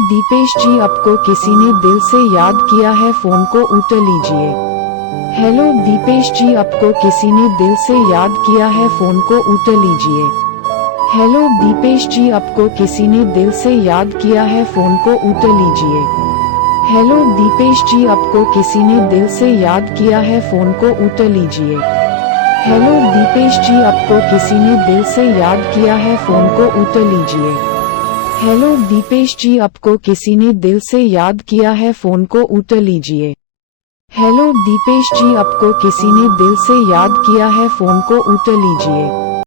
दीपेश जी, आपको किसी ने दिल से याद किया है, फोन को उठा लीजिए। हेलो दीपेश जी, आपको किसी ने दिल से याद किया है, फोन को उठा लीजिए। हेलो दीपेश जी, आपको किसी ने दिल से याद किया है, फोन को उठा लीजिए। हेलो दीपेश जी, आपको किसी ने दिल से याद किया है, फोन को उठा लीजिए। हेलो दीपेश जी, आपको किसी ने दिल से याद किया है, फोन को उठा लीजिए। हेलो दीपेश जी, आपको किसी ने दिल से याद किया है, फोन को उठा लीजिए। हेलो दीपेश जी, आपको किसी ने दिल से याद किया है, फोन को उठा लीजिए।